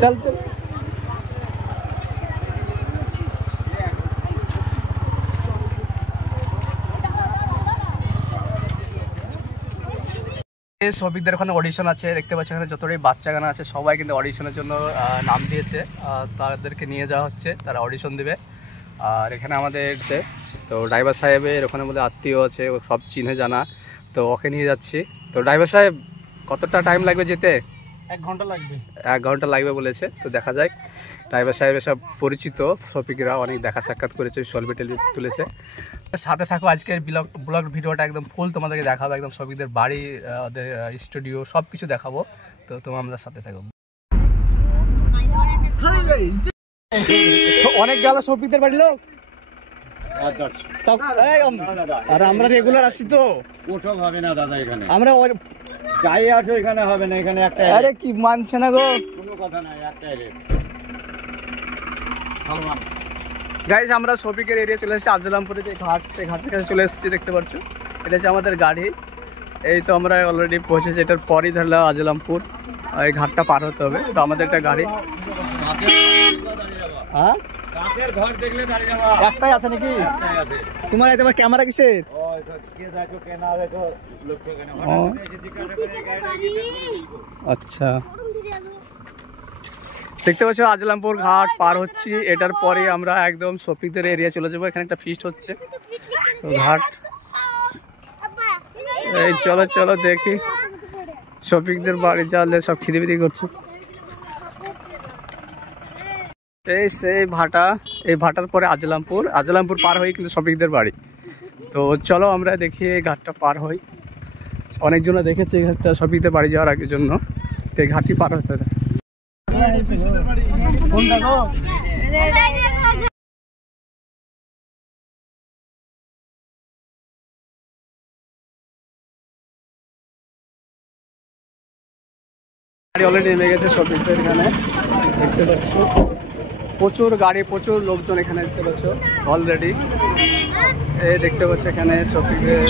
चल चल শফিকদের ওখানে অডিশন আছে, দেখতে পাচ্ছি এখানে যতটাই বাচ্চা গানা আছে সবাই কিন্তু অডিশনের জন্য নাম দিয়েছে। তাদেরকে নিয়ে যাওয়া হচ্ছে, তারা অডিশন দেবে। আর এখানে আমাদের তো ড্রাইভার সাহেবের ওখানে মধ্যে আত্মীয় আছে, ও সব চিনে জানা, তো ওকে নিয়ে যাচ্ছি। তো ড্রাইভার সাহেব কতটা টাইম লাগবে যেতে? 1 ঘন্টা লাগবে। 1 ঘন্টা লাগবে বলেছে, তো দেখা যাক। ড্রাইভার সাহেব সব পরিচিত, শফিকরা অনেক দেখা সাক্ষাৎ করেছে, সেলফি টেলফি তুলেছে। সাথে থাকো, আজকের ব্লগ ভিডিওটা একদম ফুল তোমাদেরকে দেখাবো, একদম শফিকদের বাড়ি, ওদের স্টুডিও সব কিছু দেখাবো। তো তোমরা আমরা সাথে থাকো। অনেক গেল শফিকদের বাড়ি লোক, আর আমরা রেগুলার আসছি তো। ওসব হবে না দাদা, এখানে আমরা যাই আছো এখানে হবে না, এখানে একটা। আরে কি মানছে না গো, কোনো কথা নাই, একটাই রেট। গাইস আমরা শফিকের এরিয়া চলে এসেছি, আজলামপুরে যে ঘাট, সেই ঘাটের কাছে চলে এসেছি, দেখতে পাচ্ছ। এটা হচ্ছে আমাদের গাড়ি। এই তো আমরা অলরেডি পৌঁছেছি, এটার পরই ধরলাম আজলামপুর, এই ঘাটটা পার হতে হবে। তো আমাদের একটা গাড়ি, হ্যাঁ একটাই আছে নাকি তোমার? তোমার ক্যামেরা কিসের? আচ্ছা, দেখতে পাচ্ছ আজলামপুর ঘাট পার হচ্ছি, এটার পরে আমরা একদম শফিকদের এরিয়া চলে যাবো। এখানে একটা ফিস্ট হচ্ছে, তো ঘাট এই চলো চলো দেখি শফিকদের বাড়ি যাওয়ালে সব খিদিবিদি করছে। এই সেই ভাটা, এই ভাটার পরে আজলামপুর, আজলামপুর পার হয়ে কিন্তু শফিকদের বাড়ি। তো চলো আমরা দেখি এই ঘাটটা পার হই। অনেকজন দেখেছে এই ঘাটটা শফিকদের বাড়ি যাওয়ার আগের জন্য, তো এই ঘাটটি পার হতে হবে। গাড়ি অলরেডি নেমে গেছে শফিকদের এখানে, দেখতে পাচ্ছ প্রচুর গাড়ি, প্রচুর লোকজন এখানে দেখতে পাচ্ছ অলরেডি। এই দেখতে পাচ্ছ এখানে শফিকদের